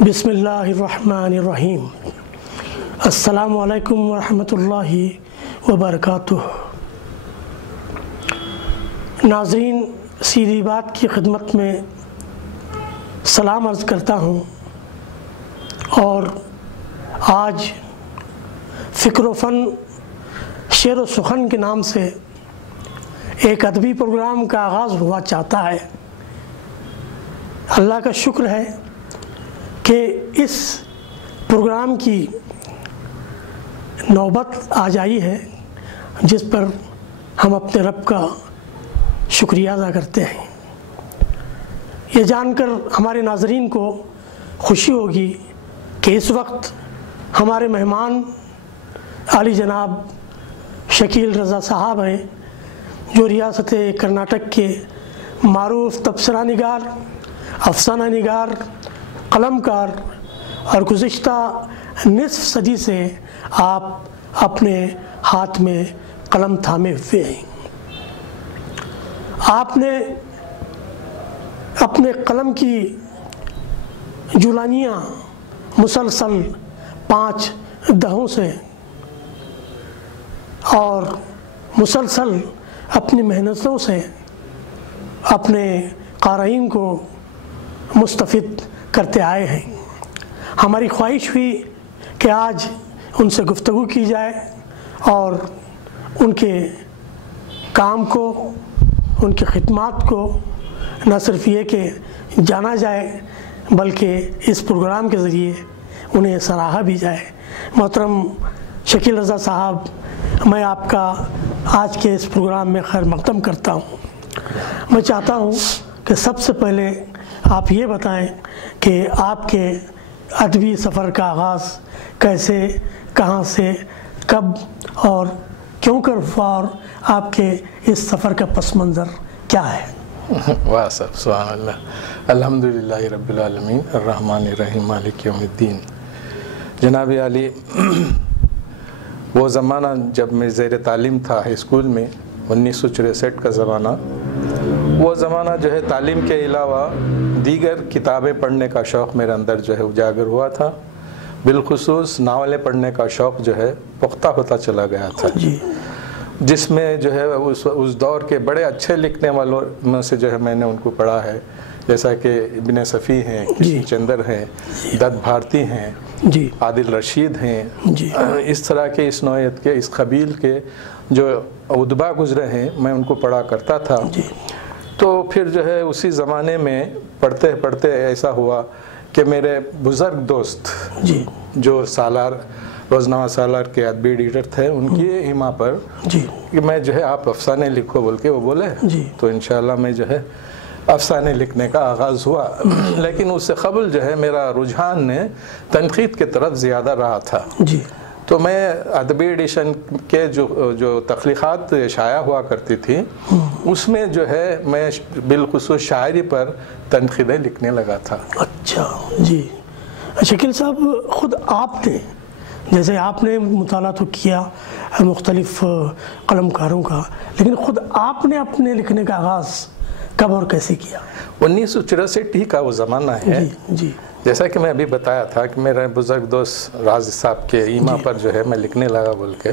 بسم اللہ الرحمن الرحیم۔ السلام علیکم ورحمۃ اللہ وبرکاتہ۔ ناظرین، سیدھی بات کی خدمت میں سلام عرض کرتا ہوں، اور آج فکر و فن شعر و سخن کے نام سے ایک ادبی پروگرام کا آغاز ہوا چاہتا ہے۔ اللہ کا شکر ہے کہ اس پروگرام کی نوبت آ جائی ہے، جس پر ہم اپنے رب کا شکریہ ادا کرتے ہیں۔ یہ جان کر ہمارے ناظرین کو خوشی ہوگی کہ اس وقت ہمارے مہمان عالی جناب شکیل رضا صاحب ہیں، جو ریاست کرناٹک کے معروف تبصرہ نگار، افسانہ نگار، قلم کار اور گزشتہ نصف صدی سے آپ اپنے ہاتھ میں قلم تھامے ہوئے ہیں۔ آپ نے اپنے قلم کی جولانیاں مسلسل 5 دہوں سے اور مسلسل اپنی محنتوں سے اپنے قارئین کو مستفید کرتے آئے ہیں۔ ہماری خواہش ہوئی کہ آج ان سے گفتگو کی جائے اور ان کے کام کو، ان کی خدمات کو نہ صرف یہ کہ جانا جائے، بلکہ اس پروگرام کے ذریعے انہیں سراہا بھی جائے۔ محترم شکیل رضا صاحب، میں آپ کا آج کے اس پروگرام میں خیر مقدم کرتا ہوں۔ میں چاہتا ہوں کہ سب سے پہلے آپ یہ بتائیں کہ آپ کے ادبی سفر کا آغاز کیسے، کہاں سے، کب اور کیوں کر ہوا، اور آپ کے اس سفر کا پس منظر کیا ہے؟ واہ صاحب، سبحان اللہ، الحمدللہ رب العالمین، الرحمن الرحیم، مالک یوم الدین۔ جناب عالی، وہ زمانہ جب میں زیر تعلیم تھا ہائی اسکول میں، 1964 کا زمانہ، وہ زمانہ جو ہے تعلیم کے علاوہ دیگر کتابیں پڑھنے کا شوق میرے اندر جو ہے اجاگر ہوا تھا۔ بالخصوص ناولیں پڑھنے کا شوق جو ہے پختہ ہوتا چلا گیا تھا، جس میں جو ہے اس دور کے بڑے اچھے لکھنے والوں میں سے جو ہے میں نے ان کو پڑھا ہے، جیسا کہ ابن صفی ہیں، کرشن چندر ہیں، دت بھارتی ہیں، عادل رشید ہیں، اس طرح کے اس نوعیت کے، اس قبیل کے جو ادبا گزرے ہیں، میں ان کو پڑھا کرتا تھا۔ تو پھر جو ہے اسی زمانے میں پڑھتے پڑھتے ایسا ہوا کہ میرے بزرگ دوست جو سالار، روزنامہ سالار کے ادبی ایڈیٹر تھے، ان کی ہما پر کہ میں جو ہے آپ افسانے لکھو بول کے وہ بولے، تو انشاءاللہ میں جو ہے افسانے لکھنے کا آغاز ہوا۔ لیکن اس سے قبل جو ہے میرا رجحان نے تنقید کی طرف زیادہ رہا تھا، تو میں ادبی ایڈیشن کے جو تخلیقات شائع ہوا کرتی تھی، اس میں جو ہے میں بالخصوص شاعری پر تنقیدیں لکھنے لگا تھا۔ اچھا جی، شکیل صاحب، خود آپ نے، جیسے آپ نے مطالعہ تو کیا مختلف قلم کاروں کا، لیکن خود آپ نے اپنے لکھنے کا آغاز کب اور کیسے کیا؟ 1964 کا وہ زمانہ ہے، جیسا کہ میں ابھی بتایا تھا کہ میرے بزرگ دوست راز صاحب کے ایما پر جو ہے میں لکھنے لگا بول کے،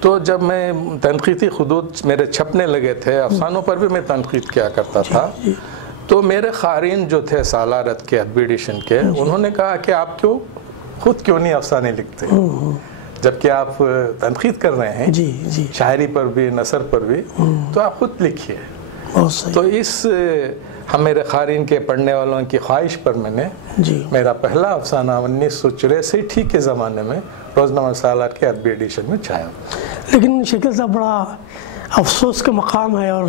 تو جب میں تنقیدی خطوط میرے چھپنے لگے تھے، افسانوں پر بھی میں تنقید کیا کرتا تھا، تو میرے قارئین جو تھے سالارت کے ادبی ایڈیشن کے، انہوں نے کہا کہ آپ خود کیوں نہیں افسانے لکھتے، جبکہ آپ تنقید کر رہے ہیں شاعری پر بھی، نثر پر بھی، تو آپ خود لکھیے۔ تو اس ہم میرے قارئین کے پڑھنے والوں کی خواہش پر میں نے میرا پہلا افسانہ 1964 کے زمانے میں روزنامہ سالار کے ادبی ایڈیشن میں چھایا۔ لیکن شکیل صاحب، بڑا افسوس کا مقام ہے، اور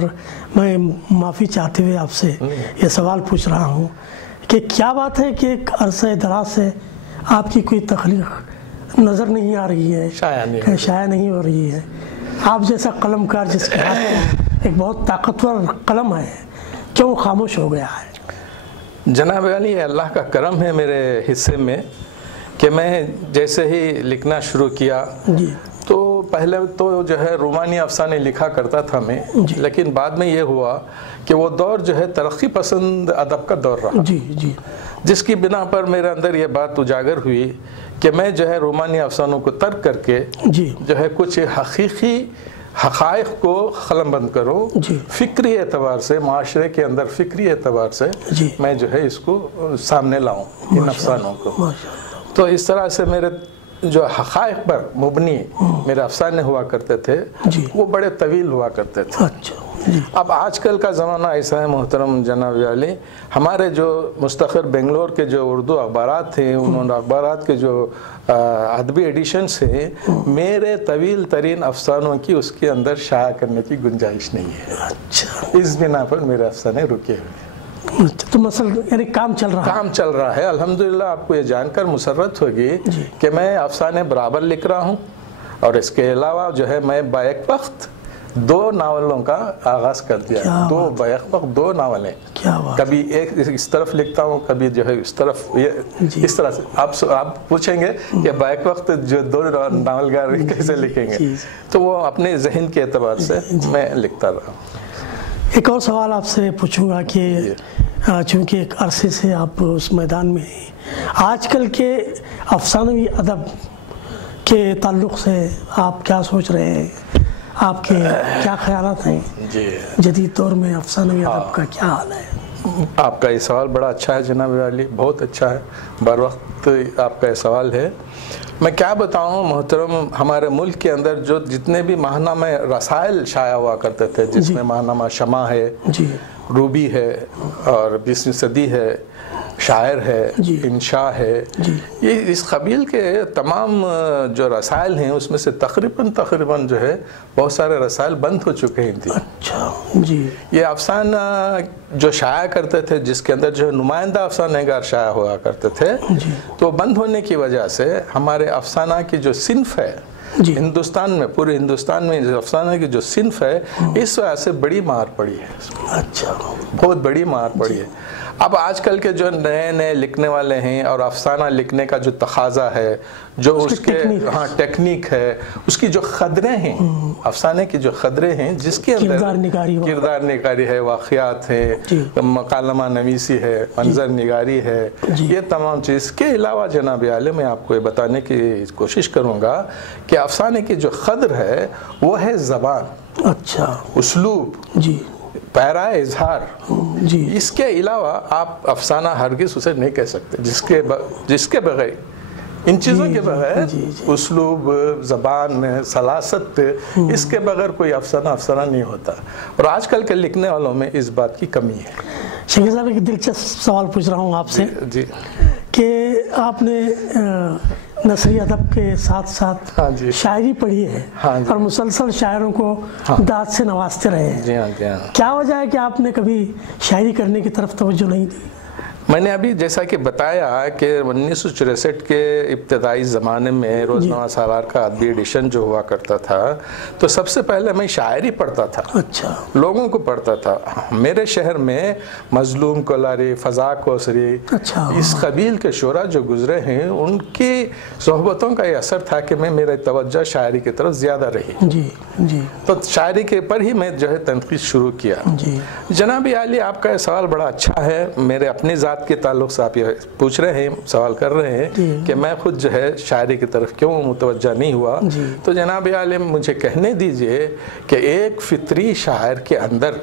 میں معافی چاہتے ہوئے آپ سے یہ سوال پوچھ رہا ہوں کہ کیا بات ہے کہ ایک عرصہ دراز سے آپ کی کوئی تخلیق نظر نہیں آ رہی ہے، شائع نہیں ہو رہی ہے؟ آپ جیسا قلم کار جس کے ہاتھ میں ایک بہت طاقتور قلم ہے، کیوں خاموش ہو گیا ہے؟ جناب علی، اللہ کا کرم ہے میرے حصے میں کہ میں جیسے ہی لکھنا شروع کیا، تو پہلے تو جو ہے رومانی افسانے لکھا کرتا تھا میں، لیکن بعد میں یہ ہوا کہ وہ دور جو ہے ترقی پسند ادب کا دور رہا، جس کی بنا پر میرے اندر یہ بات اجاگر ہوئی کہ میں جو ہے رومانی افسانوں کو ترک کر کے جو ہے کچھ حقیقی حقائق کو قلم بند کروں، فکری اعتبار سے، معاشرے کے اندر فکری اعتبار سے میں جو ہے اس کو سامنے لاؤں ان افسانوں کو۔ تو اس طرح سے میرے جو حقائق پر مبنی میرے افسانے ہوا کرتے تھے وہ بڑے طویل ہوا کرتے تھے۔ اب آج کل کا زمانہ ایسا ہے محترم جناب علی، ہمارے جو مستقر بنگلور کے جو اردو اخبارات ہیں، انہوں اخبارات کے جو ادبی ایڈیشنز ہیں، میرے طویل ترین افسانوں کی اس کے اندر شائع کرنے کی گنجائش نہیں ہے۔ اس بنا پر میرے افسانے رکے ہوئے۔ تو مثلا یعنی کام چل رہا ہے الحمدللہ۔ آپ کو یہ جان کر مسرت ہوگی کہ میں افسانے برابر لکھ رہا ہوں، اور اس کے علاوہ جو ہے میں بیک وقت 2 ناولوں کا آغاز کر دیا، بیک وقت 2 ناولیں، کبھی ایک اس طرف لکھتا ہوں، کبھی جو ہے اس طرف، اس طرح سے آپ پوچھیں گے کہ بیک وقت جو 2 ناولگار کیسے لکھیں گے، تو وہ اپنے ذہن کے اعتبار سے میں لکھتا رہا۔ ایک اور سوال آپ سے پوچھوں گا کہ چونکہ ایک عرصے سے آپ اس میدان میں ہیں، آج کل کے افسانوی ادب کے تعلق سے آپ کیا سوچ رہے ہیں؟ آپ کے کیا خیالات ہیں؟ جدید دور میں افسانوی ادب کا کیا حال ہے؟ آپ کا یہ سوال بڑا اچھا ہے جناب علی، بہت اچھا ہے، بر وقت آپ کا یہ سوال ہے۔ میں کیا بتاؤں محترم، ہمارے ملک کے اندر جو جتنے بھی ماہنامہ رسائل شائع ہوا کرتے تھے، جس میں ماہنامہ شمع ہے، روبی ہے، اور 20ویں صدی ہے، شاعر ہے، انشاء ہے، یہ اس قبیل کے تمام جو رسائل ہیں اس میں سے تقریباً جو ہے بہت سارے رسائل بند ہو چکے ہیں۔ یہ افسانہ جو شائع کرتے تھے، جس کے اندر جو نمائندہ افسانہ نگار شائع ہوا کرتے تھے، تو بند ہونے کی وجہ سے ہمارے افسانہ کی جو صنف ہے ہندوستان میں، پورے ہندوستان میں افسانہ کی جو صنف ہے، اس وجہ سے بڑی مار پڑی ہے، بہت بڑی مار پڑی ہے۔ اب آج کل کے جو نئے لکھنے والے ہیں، اور افسانہ لکھنے کا جو تقاضا ہے، جو اس کے ٹیکنیک ہے، اس کی جو قدریں ہیں، افسانے کی جو قدریں ہیں، جس کے اندر کردار نگاری ہے، واقعات ہے، مکالمہ نویسی ہے، منظر نگاری ہے، یہ تمام چیز کے علاوہ جناب عالی میں آپ کو یہ بتانے کی کوشش کروں گا کہ افسانے کی جو قدر ہے وہ ہے زبان، اسلوب، پیرا اظہار۔ اس کے علاوہ آپ افسانہ ہرگز اسے نہیں کہہ سکتے، جس کے بغیر، ان چیزوں کے بغیر، اسلوب، زبان، سلاست، اس کے بغیر کوئی افسانہ نہیں ہوتا، اور آج کل کے لکھنے والوں میں اس بات کی کمی ہے۔ شکیل صاحب، ایک دلچسپ سوال پوچھ رہا ہوں آپ سے کہ آپ نے نثری ادب کے ساتھ ساتھ شاعری پڑھی ہے، اور مسلسل شاعروں کو داد سے نوازتے رہے ہیں، کیا وجہ ہے کہ آپ نے کبھی شاعری کرنے کی طرف توجہ نہیں دی؟ میں نے ابھی جیسا کہ بتایا کہ 1964 کے ابتدائی زمانے میں روزنامہ سالار کا ادبی ایڈیشن جو ہوا کرتا تھا، تو سب سے پہلے میں شاعری پڑھتا تھا، لوگوں کو پڑھتا تھا۔ میرے شہر میں مظلوم کولاری، فضا کوثری، اس قبیل کے شعراء جو گزرے ہیں، ان کی صحبتوں کا یہ اثر تھا کہ میرے توجہ شاعری کی طرف زیادہ رہی، تو شاعری کے پر ہی میں جو ہے تنقید شروع کیا۔ جناب عالی، آپ کا یہ سوال بڑا اچھا ہے۔ میرے اپنی ذات کے تعلق سے آپ یہ پوچھ رہے ہیں، سوال کر رہے ہیں کہ میں خود جو ہے شاعری کی طرف کیوں متوجہ نہیں ہوا، تو جناب عالم مجھے کہنے دیجئے کہ ایک فطری شاعر کے اندر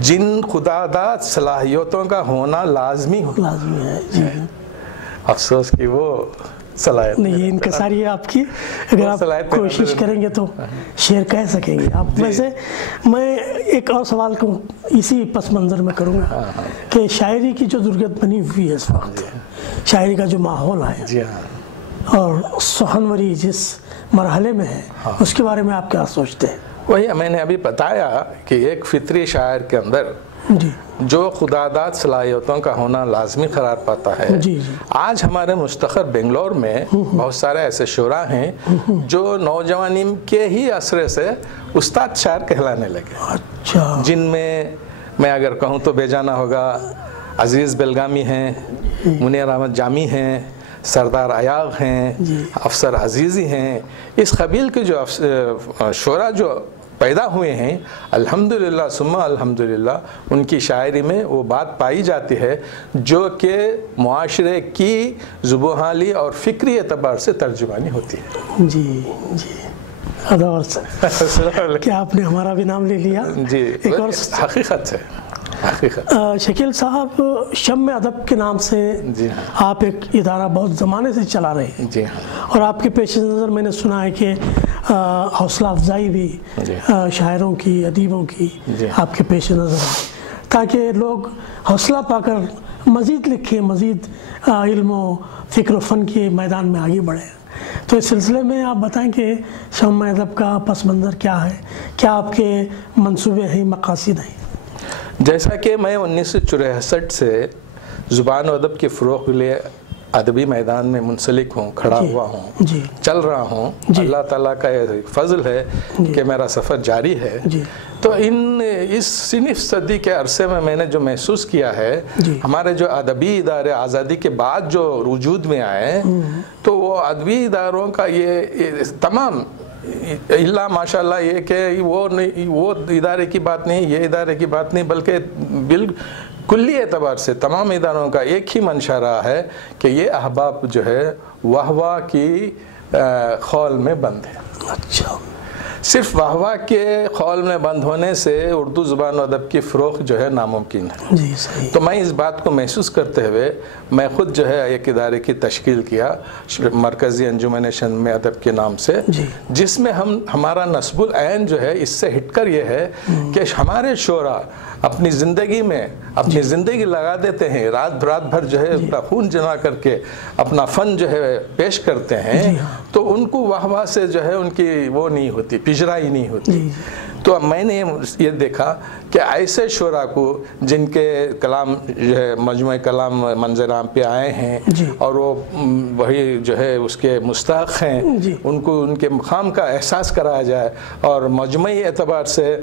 جن خداداد صلاحیتوں کا ہونا لازمی ہے، افسوس کی وہ صلاحیت نہیں، انکساری ہے آپ کی، اگر آپ کوشش کریں گے تو شعر کہہ سکیں گے آپ۔ ویسے میں ایک اور سوال کو اسی پس منظر میں کروں گا کہ شاعری کی جو درگت بنی ہوئی ہے اس وقت، شاعری کا جو ماحول ہے اور سخنوری جس مرحلے میں ہے، اس کے بارے میں آپ کیا سوچتے ہیں؟ وہی میں نے ابھی بتایا کہ ایک فطری شاعر کے اندر جو خداداد صلاحیتوں کا ہونا لازمی قرار پاتا ہے۔ آج ہمارے مستقر بنگلور میں بہت سارے ایسے شعراء ہیں جو نوجوانی کے ہی عصرے سے استاد شاعر کہلانے لگے، جن میں اگر کہوں تو بے جانا ہوگا، عزیز بلگامی ہیں، منیر احمد جامی ہیں، سردار ایاغ ہیں، افسر عزیزی ہیں، اس قبیل کے جو شعراء جو پیدا ہوئے ہیں، الحمدللہ ثم الحمدللہ ان کی شاعری میں وہ بات پائی جاتی ہے جو کہ معاشرے کی زبانی اور فکری اعتبار سے ترجمانی ہوتی ہے۔ جی جی کیا آپ نے ہمارا بھی نام لے لیا؟ جی، ایک اور حقیقت ہے، حقیقت۔ شکیل صاحب، شم ادب کے نام سے جی ہاں، آپ ایک ادارہ بہت زمانے سے چلا رہے ہیں، جی ہاں، اور آپ کے پیش نظر میں نے سنا ہے کہ حوصلہ افزائی بھی شاعروں کی، ادیبوں کی آپ کے پیش نظر ہے، تاکہ لوگ حوصلہ پا کر مزید لکھیں، مزید علم و فکر و فن کے میدان میں آگے بڑھیں۔ تو اس سلسلے میں آپ بتائیں کہ شم ادب کا پس منظر کیا ہے، کیا آپ کے منصوبے ہیں، مقاصد ہیں؟ جیسا کہ میں 1964 سے زبان و ادب کے فروغ کے لیے ادبی میدان میں منسلک ہوں، کھڑا ہوا ہوں، چل رہا ہوں، اللہ تعالیٰ کا فضل ہے کہ میرا سفر جاری ہے۔ تو اس صنف صدی کے عرصے میں نے جو محسوس کیا ہے، ہمارے جو ادبی ادارے آزادی کے بعد جو وجود میں آئے، تو وہ ادبی اداروں کا یہ تمام اللہ ماشاءاللہ یہ کہ وہ ادارے کی بات نہیں، یہ ادارے کی بات نہیں، بلکہ کلی اعتبار سے تمام اداروں کا ایک ہی منشا رہا ہے کہ یہ احباب جو ہے واہ واہ کی خول میں بند ہے۔ اچھا، صرف واہ واہ کے خول میں بند ہونے سے اردو زبان و ادب کی فروغ جو ہے ناممکن ہے۔ جی صحیح۔ تو میں اس بات کو محسوس کرتے ہوئے میں خود جو ہے ایک ادارے کی تشکیل کیا، مرکزی انجمن شم ادب کے نام سے، جس میں ہمارا نصب العین جو ہے اس سے ہٹ کر یہ ہے کہ ہمارے شعراء اپنی زندگی میں اپنی زندگی لگا دیتے ہیں، رات بھر جو ہے اپنا خون جمع کر کے اپنا فن جو ہے پیش کرتے ہیں، تو ان کو واہ واہ سے جو ہے ان کی وہ نہیں ہوتی، پجرائی نہیں ہوتی۔ تو میں نے یہ دیکھا کہ ایسے شعراء کو جن کے کلام جو ہے مجموعہ کلام منظر عام پہ آئے ہیں اور وہ وہی جو ہے اس کے مستحق ہیں، ان کو ان کے مقام کا احساس کرایا جائے اور مجموعی اعتبار سے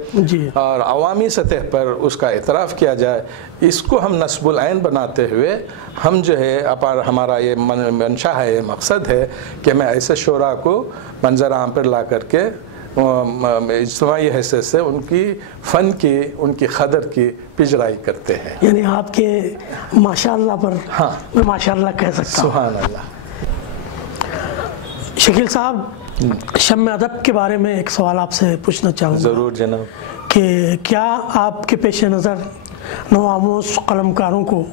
اور عوامی سطح پر اس کا اعتراف کیا جائے، اس کو ہم نصب العین بناتے ہوئے ہم جو ہے ہمارا یہ منشا ہے، یہ مقصد ہے کہ میں ایسے شعراء کو منظر عام پر لا کر کے اجتماعی حیثیت سے ان کی فن کی، ان کی قدر کی پجرائی کرتے ہیں۔ یعنی آپ کے ماشاءاللہ پر میں ماشاءاللہ کہہ سکتا ہوں۔ سبحان اللہ۔ شکیل صاحب، شم ادب کے بارے میں ایک سوال آپ سے پوچھنا چاہوں گا۔ ضرور جناب۔ کہ کیا آپ کے پیش نظر نوآموز قلمکاروں کو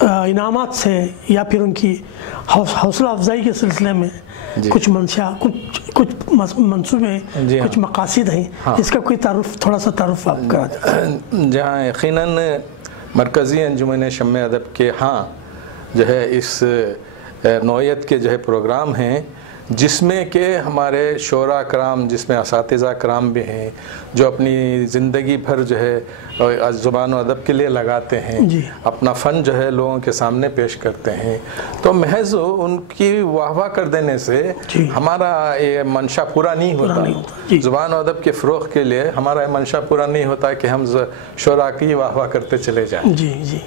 انعامات سے یا پھر ان کی حوصلہ افزائی کے سلسلے میں کچھ منشا، کچھ منصوبے، کچھ مقاصد ہیں، اس کا کوئی تھوڑا سا تعارف آپ کرا دیں؟ جہاں یقیناً مرکزی انجمن شم ادب کے ہاں جو ہے اس نوعیت کے جو ہے پروگرام ہیں، جس میں کہ ہمارے شعراء کرام، جس میں اساتذہ کرام بھی ہیں جو اپنی زندگی بھر جو ہے زبان و ادب کے لیے لگاتے ہیں، اپنا فن جو ہے لوگوں کے سامنے پیش کرتے ہیں، تو محض ان کی واہ واہ کر دینے سے ہمارا یہ منشا پورا نہیں ہوتا۔ زبان و ادب کے فروغ کے لیے ہمارا یہ منشا پورا نہیں ہوتا کہ ہم شعراء کی واہ واہ کرتے چلے جائیں۔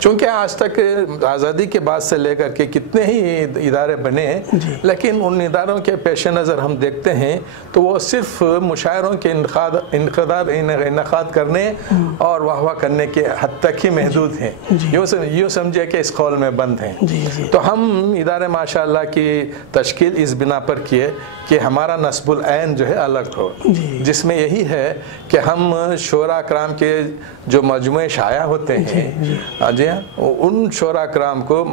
چونکہ آج تک آزادی کے بعد سے لے کر کے کتنے ہی ادارے بنے، لیکن ان اداروں کے پیش نظر ہم دیکھتے ہیں تو وہ صرف مشاعروں کے انعقاد کرنے اور واہ واہ کرنے کے حد تک ہی محدود ہیں، یوں سمجھے کہ اس قول میں بند ہیں۔ تو ہم ادارے ماشاءاللہ کی تشکیل اس بنا پر کیے کہ ہمارا نصب العین جو ہے الگ ہو، جس میں یہی ہے کہ ہم شعراء کرام کے جو مجموعے شائع ہوتے ہیں، ان شعراء کرام کو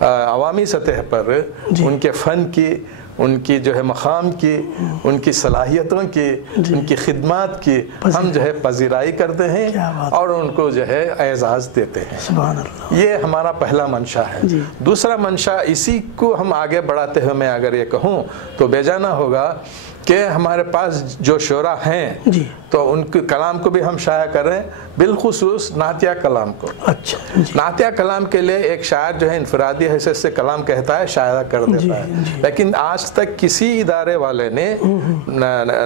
عوامی سطح پر ان کے فن کی، ان کی جو ہے مقام کی، ان کی صلاحیتوں کی، ان کی خدمات کی ہم جو ہے پذیرائی کرتے ہیں اور ان کو جو ہے اعزاز دیتے ہیں۔ سبحان اللہ۔ یہ ہمارا پہلا منشا ہے۔ دوسرا منشا، اسی کو ہم آگے بڑھاتے ہوئے میں اگر یہ کہوں تو بے جانا ہوگا کہ ہمارے پاس جو شعراء ہیں تو ان کے کلام کو بھی ہم شائع کریں، بالخصوص نعتیہ کلام کو۔ اچھا، نعتیہ کلام کے لیے ایک شاعر جو ہے انفرادی حیثیت سے کلام کہتا ہے، شاعرہ کر دیتا ہے، لیکن آج تک کسی ادارے والے نے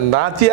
نعتیہ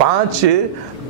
5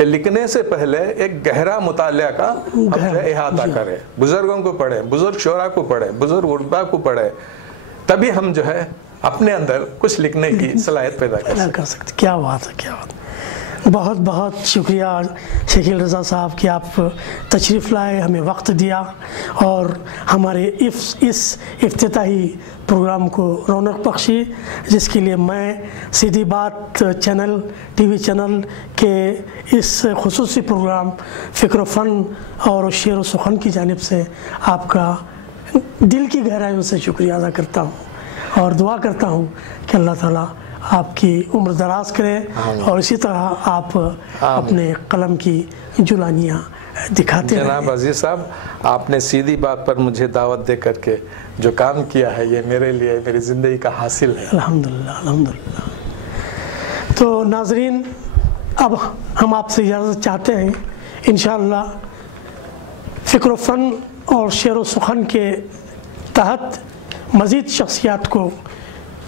کہ لکھنے سے پہلے ایک گہرا مطالعہ کا احاطہ کریں، بزرگوں کو پڑھیں، بزرگ شعراء کو پڑھیں، بزرگ ادبا کو پڑھیں، تبھی ہم جو ہے اپنے اندر کچھ لکھنے کی صلاحیت پیدا کر سکتے۔ کیا بات ہے، کیا بات ہے۔ بہت بہت شکریہ شکیل رضا صاحب کہ آپ تشریف لائے، ہمیں وقت دیا اور ہمارے اس افتتاحی پروگرام کو رونق بخشی، جس کے لیے میں سیدھی بات چینل ٹی وی چینل کے اس خصوصی پروگرام فکر و فن اور شعر و سخن کی جانب سے آپ کا دل کی گہرائیوں سے شکریہ ادا کرتا ہوں اور دعا کرتا ہوں کہ اللہ تعالیٰ آپ کی عمر دراز کرے اور اسی طرح آپ اپنے قلم کی جلانیاں دکھاتے رہیں۔ جناب عزیز صاحب، آپ نے سیدھی بات پر مجھے دعوت دے کر کے جو کام کیا ہے یہ میرے لیے میری زندگی کا حاصل ہے۔ الحمدللہ الحمدللہ۔ تو ناظرین، اب ہم آپ سے اجازت چاہتے ہیں، انشاءاللہ فکر و فن اور شعر و سخن کے تحت مزید شخصیات کو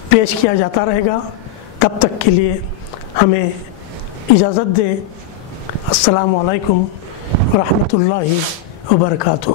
پیش کیا جاتا رہے گا۔ تب تک کے لیے ہمیں اجازت دیں۔ السلام علیکم ورحمۃ اللہ وبرکاتہ۔